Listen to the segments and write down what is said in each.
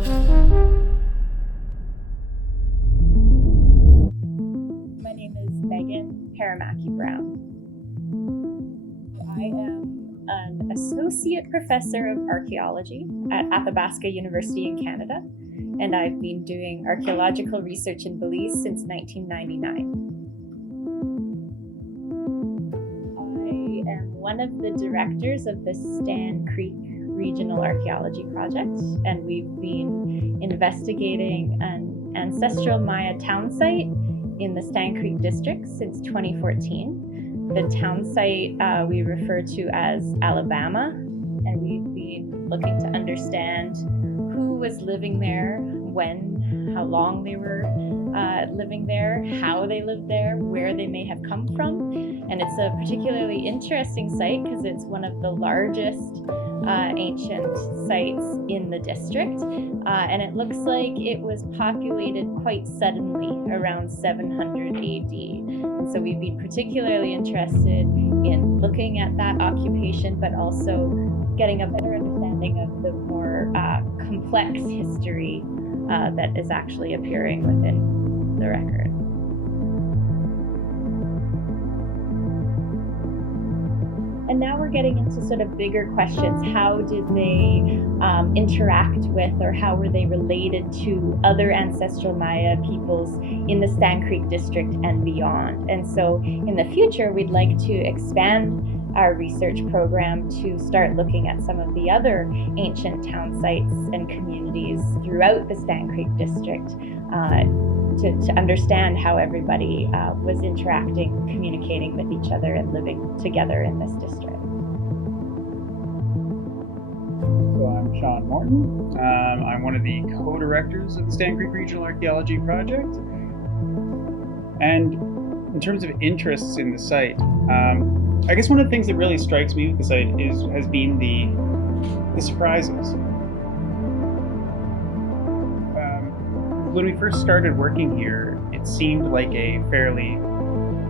My name is Megan Paramaki Brown. I am an associate professor of archaeology at Athabasca University in Canada, and I've been doing archaeological research in Belize since 1999. I am one of the directors of the Stan Creek Regional Archaeology Project, and we've been investigating an ancestral Maya town site in the Stan Creek district since 2014. The town site we refer to as Alabama, and we've been looking to understand who was living there, when, how long they were living there, how they lived there, where they may have come from. And it's a particularly interesting site because it's one of the largest ancient sites in the district, and it looks like it was populated quite suddenly around 700 AD. And so we've been particularly interested in looking at that occupation, but also getting a better understanding of the more complex history that is actually appearing within the record. And now we're getting into sort of bigger questions. How did they interact with, or how were they related to other ancestral Maya peoples in the Stan Creek district and beyond? And so in the future, we'd like to expand our research program to start looking at some of the other ancient town sites and communities throughout the Stan Creek district to understand how everybody was interacting, communicating with each other, and living together in this district. So I'm Sean Morton. I'm one of the co-directors of the Stan Creek Regional Archaeology Project. And in terms of interests in the site, I guess one of the things that really strikes me with the site has been the surprises. When we first started working here, it seemed like a fairly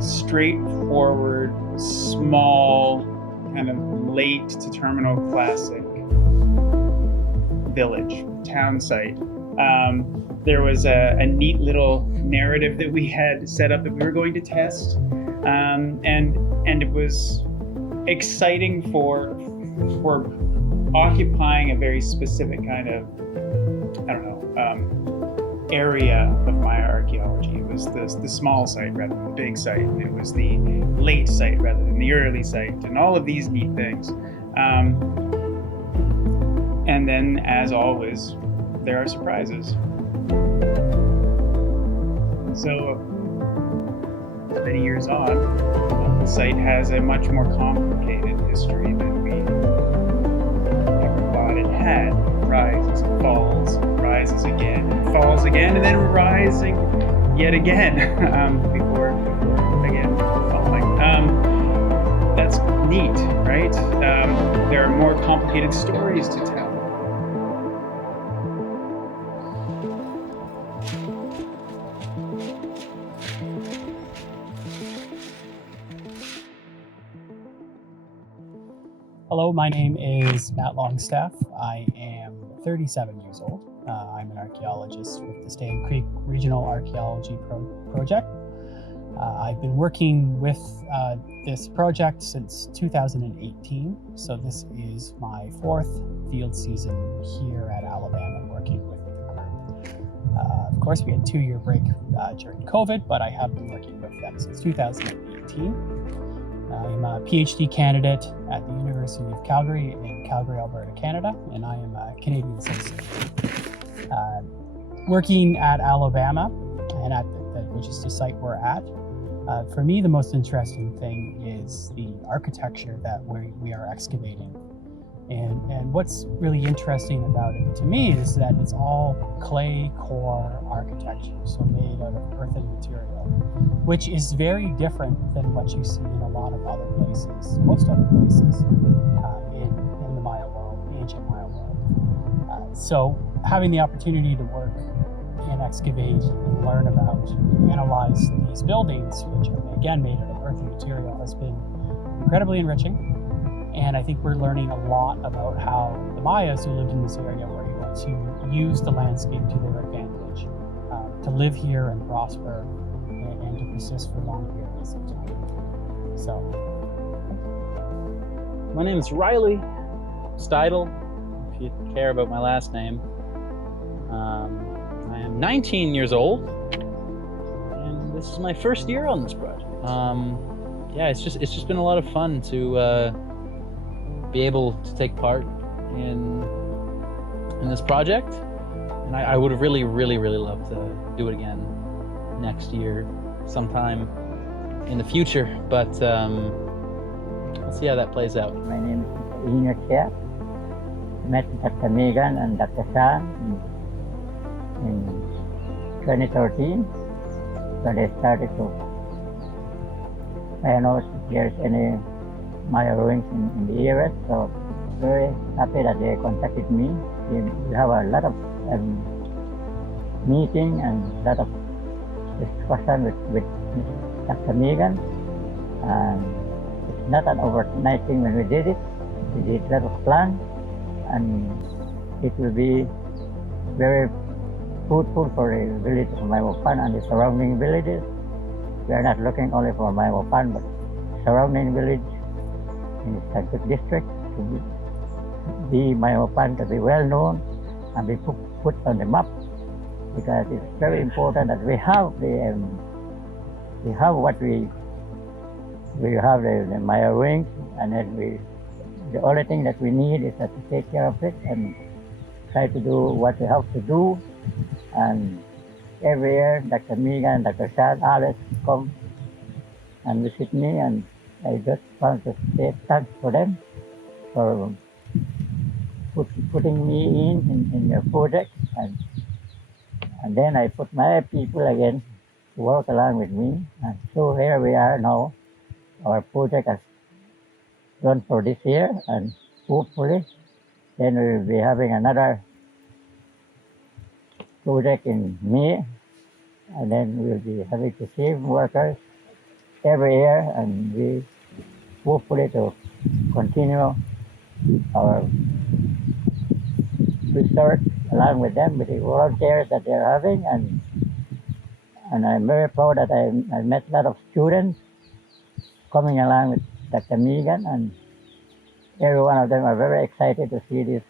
straightforward, small, kind of late to terminal classic village, town site. There was a neat little narrative that we had set up that we were going to test, and it was exciting for occupying a very specific kind of, area of Maya archaeology. It was the small site rather than the big site, and it was the late site rather than the early site, and all of these neat things. And then, as always, there are surprises. So, many years on, the site has a much more complicated history than we ever thought it had. It rises, falls, rises again, falls again, and then rising yet again before again falling. That's neat, right? There are more complicated stories to tell. Hello, my name is Matt Longstaff. I am 37 years old. I'm an archaeologist with the Stan Creek Regional Archaeology Project. I've been working with this project since 2018, so this is my fourth field season here at Alabama working with the group. Of course, we had a 2-year break during COVID, but I have been working with them since 2018. I'm a PhD candidate at the University of Calgary in Calgary, Alberta, Canada, and I am a Canadian citizen. Working at Alabama, and which is the site we're at, for me the most interesting thing is the architecture that we are excavating. And what's really interesting about it to me is that it's all clay core architecture, so made out of earthen material, which is very different than what you see in a lot of other places, most other places in the Maya world, the ancient Maya world. So having the opportunity to work and excavate and learn about and analyze these buildings, which are again made out of earthen material, has been incredibly enriching. And I think we're learning a lot about how the Mayas who lived in this area were able to use the landscape to their advantage, to live here and prosper and to persist for long periods of time. So, my name is Riley Steidel, if you care about my last name. I am 19 years old, and this is my first year on this project. Yeah, it's just been a lot of fun to be able to take part in this project, and I would have really loved to do it again next year, sometime in the future. But let's see how that plays out. My name is Ina Chia. Met Dr. Megan and Dr. Shan in 2013 when they started to I know if there's any Maya ruins in the area, so very happy that they contacted me. We have a lot of meeting and a lot of discussion with Dr. Megan. And it's not an overnight thing when we did it. We did a lot of plan, and it will be very fruitful for the village of Maiwapan and the surrounding villages. We are not looking only for Maiwapan, but surrounding village in the Saguk district to be Maiwapan, to be well known and be put on the map, because it's very important that we have the Maya wings, and then the only thing that we need is to take care of it and try to do what we have to do. And every year, Dr. Megan and Dr. Shan always come and visit me, and I just want to say thanks for them for putting me in their project. And then I put my people again to work along with me. And so here we are now. Our project has done for this year, and hopefully then we will be having another project in May, and then we'll be having the same workers every year, and we hopefully to continue our research along with them, with the volunteers that they're having. And I'm very proud that I met a lot of students coming along with Dr. Megan, and every one of them are very excited to see this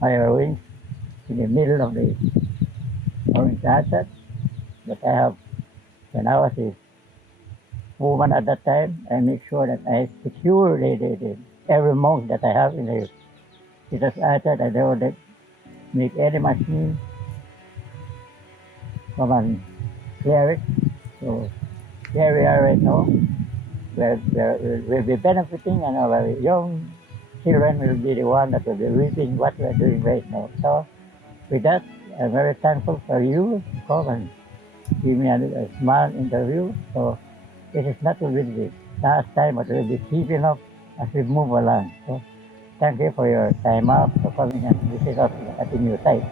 Maya wings in the middle of the orange asset. But when I was a woman at that time, I make sure that I secure every monk that I have in the Citrus asset. I don't make any machine come and clear it. So here we are right now. We'll be benefiting, and our young children will be the one that will be reaping what we are doing right now. So with that, I'm very thankful for you to come and give me a small interview. So it is not will be the last time, but we'll be keeping up as we move along. So thank you for your time out, for coming and visit us at the new site.